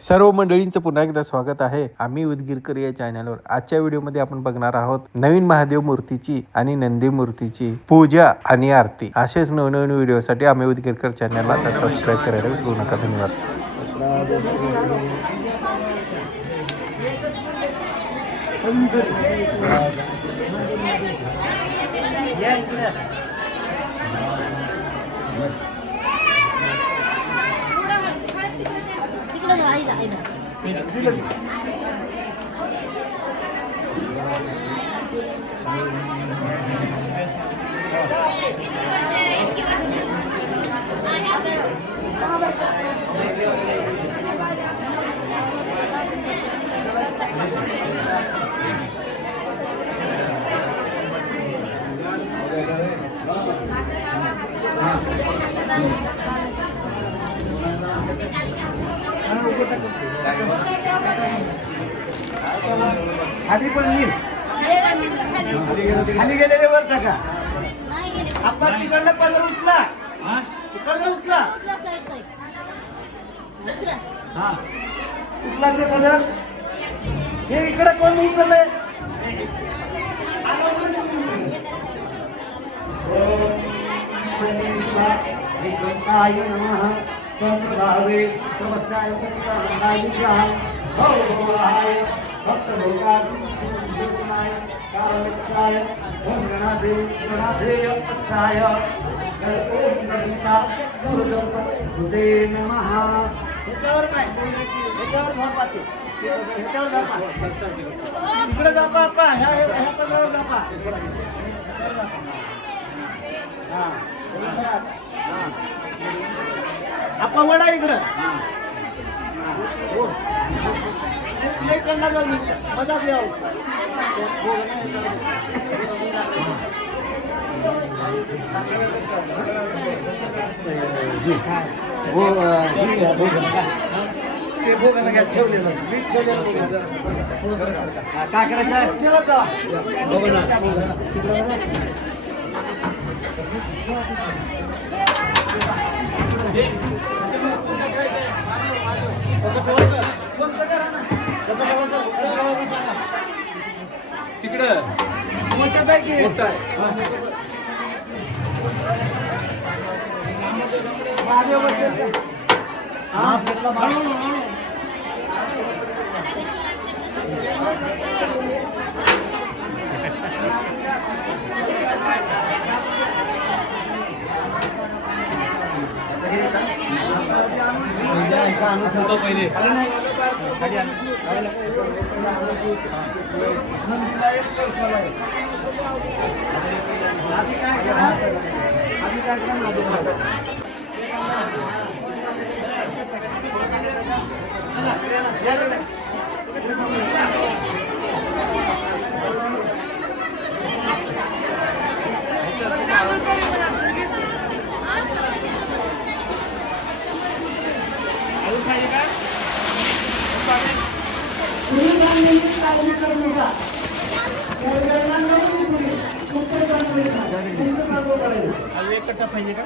सर्व मंडळींचं पुन्हा एकदा स्वागत आहे. आम्ही उदगीरकर या चॅनलवर. आजच्या व्हिडिओमध्ये आपण बघणार आहोत नवीन महादेव मूर्तीची आणि नंदी मूर्तीची पूजा आणि आरती. असेच नवनवीन व्हिडिओसाठी आम्ही उदगीरकर चॅनलला आता सबस्क्राईब करायला विसरू नका. धन्यवाद. खाली पण खाली गेलेले वर टाका. आपण तिकडनं पदर उचला. तिकडनं उचला. हा उचला ते पदर. हे इकडे कोण उचललंय? विक्रमाय नमः. सहस्रभावे समस्ताय सत्ताय विग्रहाय भवभवाय भक्तलोकाय कालक्षाय ओम गणाधेय अक्षाय ओम गणिता सूर्यदेवते नमः. ह्याच्यावर काय? ह्याच्यावर धापाते. ह्याच्यावर धापा. इकडे धापा आपा. ह्या पदरावर धापा. हा आपा वडा इकडं. नाही करणार जाऊ मधात यावं. ते भोगाला घ्या ठेवलेलं मी ठेवलेलं. काय करायचं? ठेवत जा तिकडं मोठं आहे की मोठं आहे. महादेव बसेल. हा पहिले एकट्टा पाहिजे का?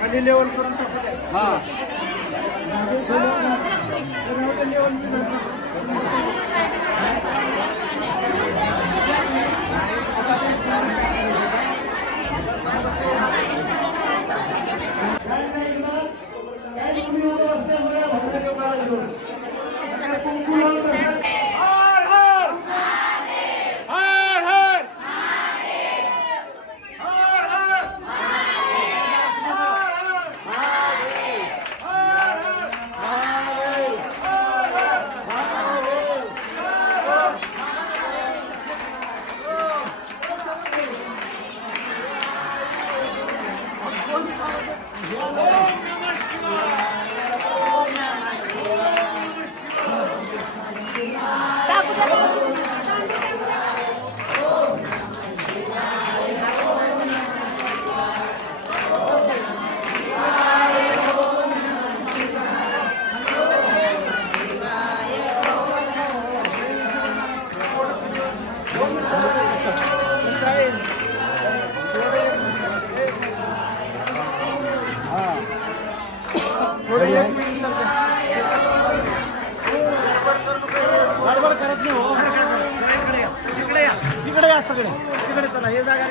खाली लेवल करून टाकू. हा थोडं एक मिनिट सरका. गडबड करत नाही हो. इकडे या, इकडे या, इकडे या सगळे, इकडे चला, हे जागा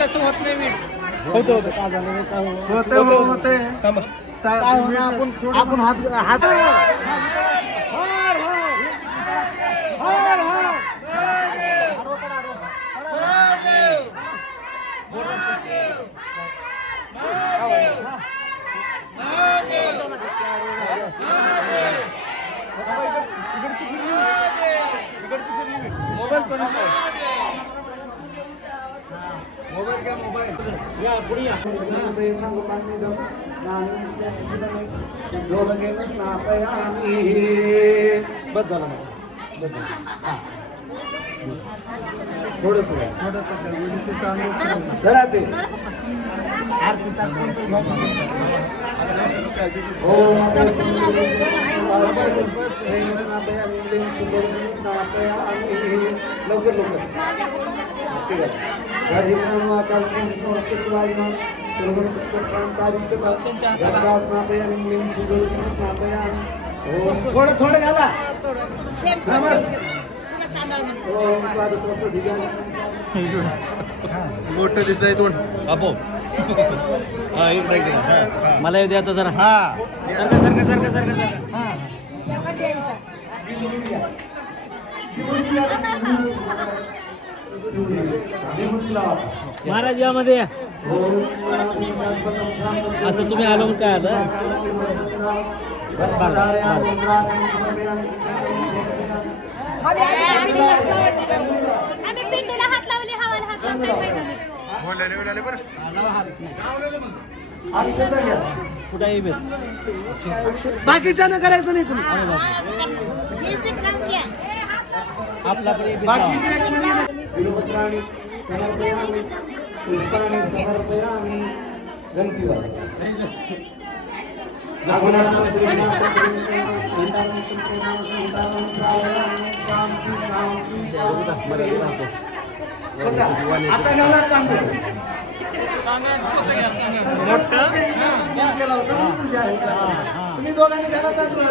तसं होत नाही मीठ. होतं होतं का झालं काय होतंय आपण हात मोबाईल घ्या, मोबाईल या, पुढे या. बस झालं मग. थोडस धरा ते आरती लवकर लवकर थोडं थोडं घाला. मोठं दिसतंय तोंड आपो. मला येऊ दे आता जरा. सारखं सारखं सारखं सारखं सारखं. महाराज यामध्ये या. असं तुम्ही आलो मग काय आलं. आम्ही पिंडीला हात लावले, हवाला हात लावले. कुठे बाकीच्या न करायचं नाही तुम्ही. आपल्याकडे समर्पयामी गणपतीला आता घाला तांदूळ. तुम्ही दोघांनी घाला तांदूळ.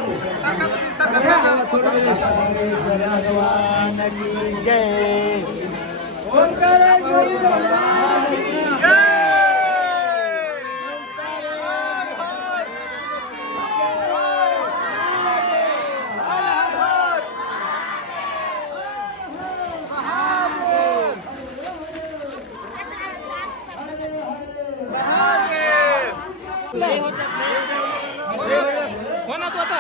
हो ना तू आता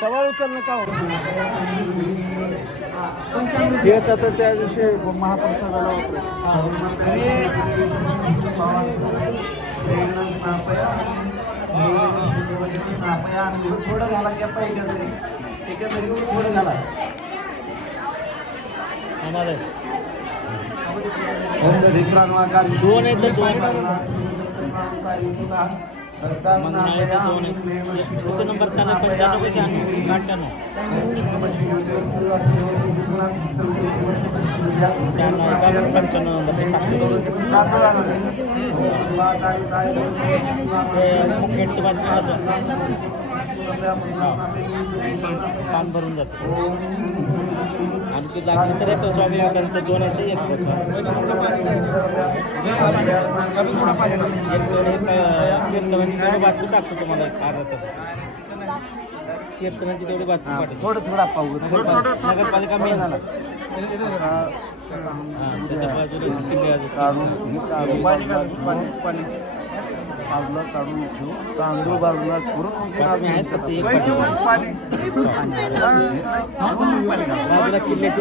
सवाल उचलणं का येत आता त्या दिवशी महाप्रसादाला थोडं घाला की एकत्र थोडं घाला दोन आहेत दोन नंबर चालू 95 पान भरून जातो आणि ते लागले तर एक स्वामी विवेकानंद दोन आहेत एक कीर्तनाची तेवढी बातमी टाकतो तुम्हाला एक अर्धा तास कीर्तनाची तेवढी बातमी पाठवतो थोडं पाहू नगरपालिका मी झाला त्याच्या बाजूला बाजूला काढून ठेवू तांदूळ बाजूला करून बाजूला किल्ल्याची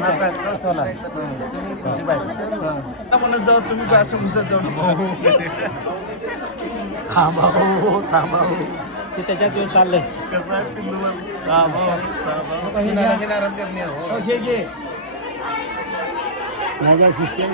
म्हणत जाऊ तुम्ही असं घुसत जाऊ थांबा ते त्याच्यात येऊन चाललंय नाराज करणे माझा शिष्य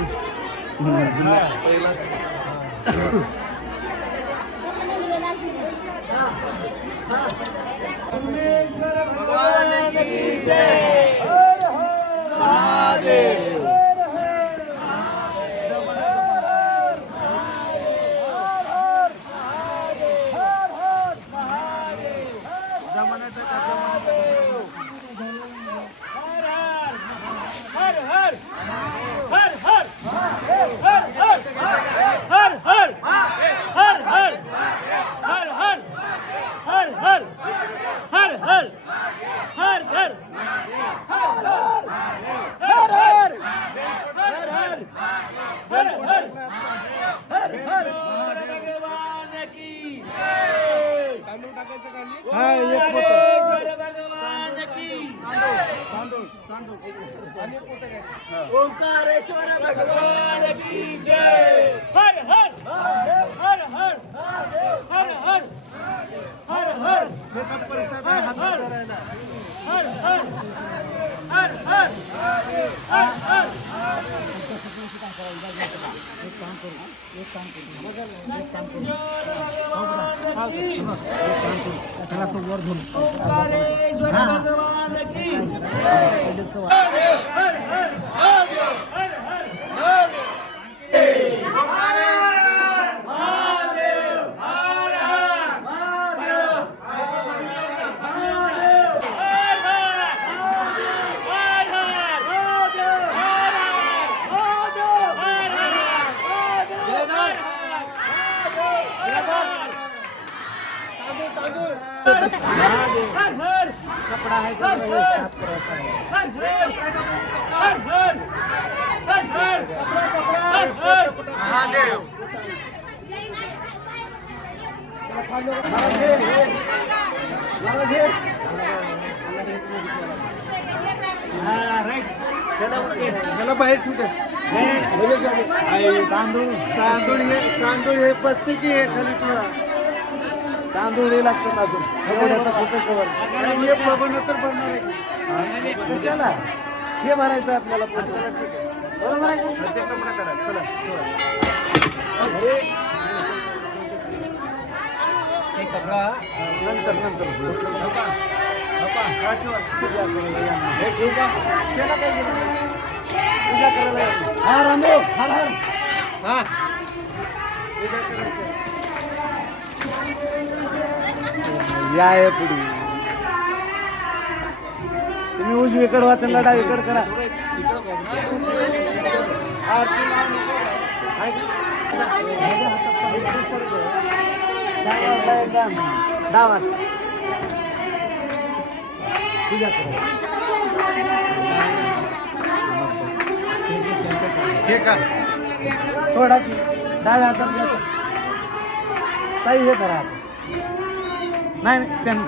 भगवान की ओंकारेश्वर भगवान की जय. हर हर हर हर हर हर हर हर हर हर हर हर हर ओंकारेश्वर भगवान की कपड़ा है साफ कराता है. महादेव त्याला बाहेर ठेवते तांदूळ तांदूळ हे पस्ती की हे खाली ठेवा. तांदूळ हे लागतात अजून हे बघून तर भरणार आहे कशाला हे भरायचं आपल्याला बरोबर आहे कपडा करा. चला हे कपडा नंतर नंतर हे ठेवू का त्याला काय पूजा करायला. हा रामदेव हा हा पूजा करायचं या आहे पुढे. तुम्ही उजवीकडे वाचनला डावीकडे करा. डावात पूजा करा. सोडा की डाव्या हातात घ्या. काही हे करा आता. नाही त्यांनी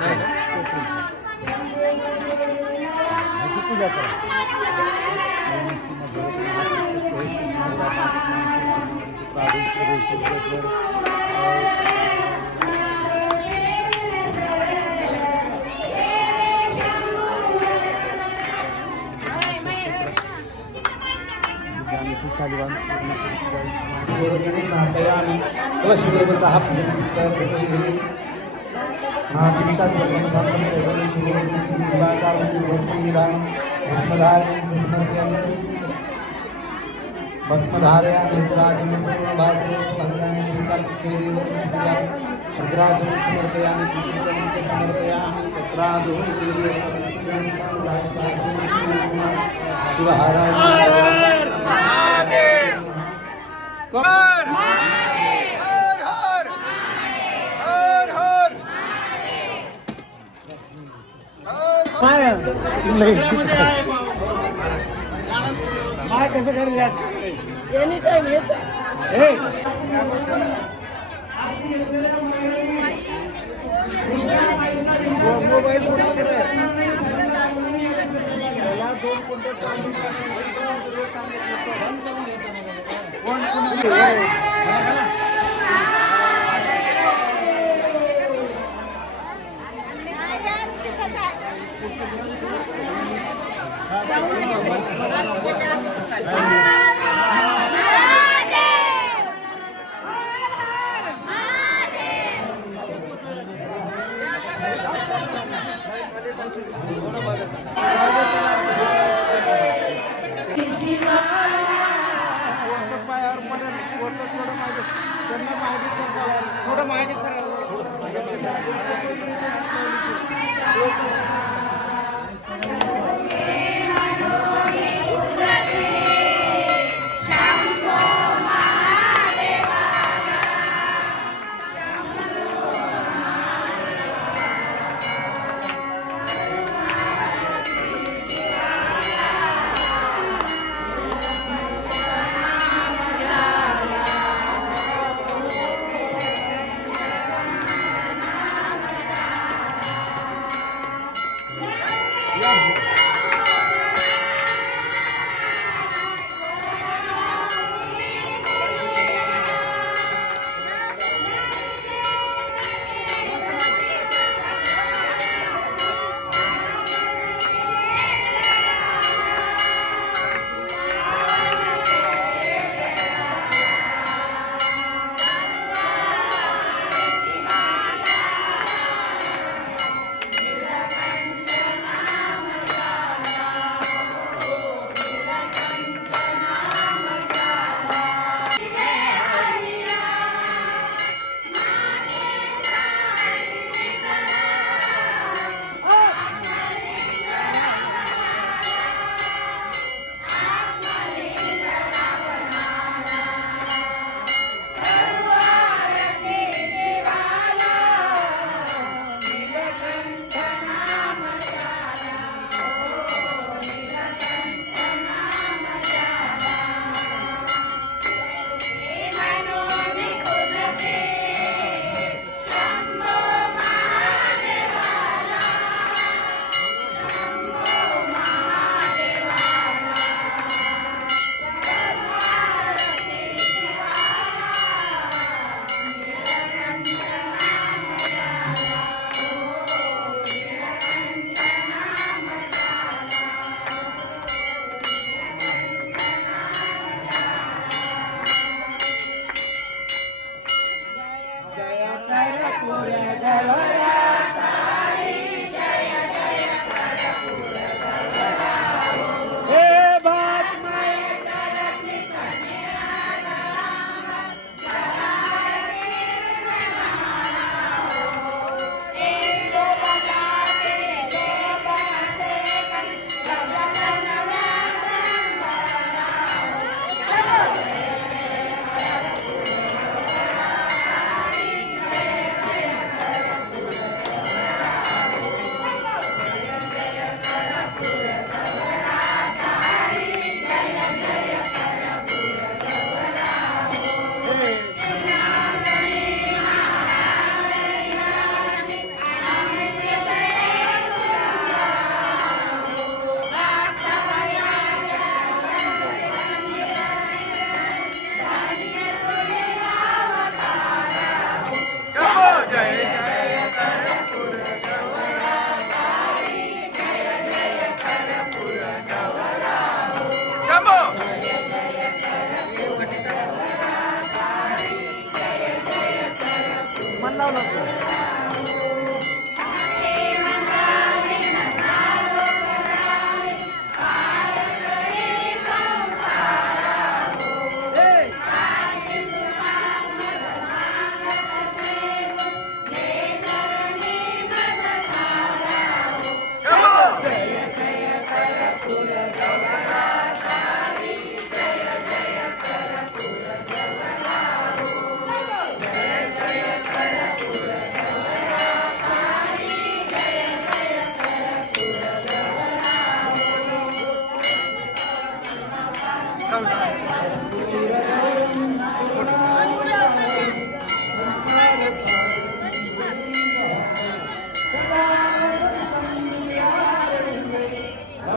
ह्याची पूजा करा. माय कसं करेल एनी टाइम मोबाईल थोडं मागे सांगा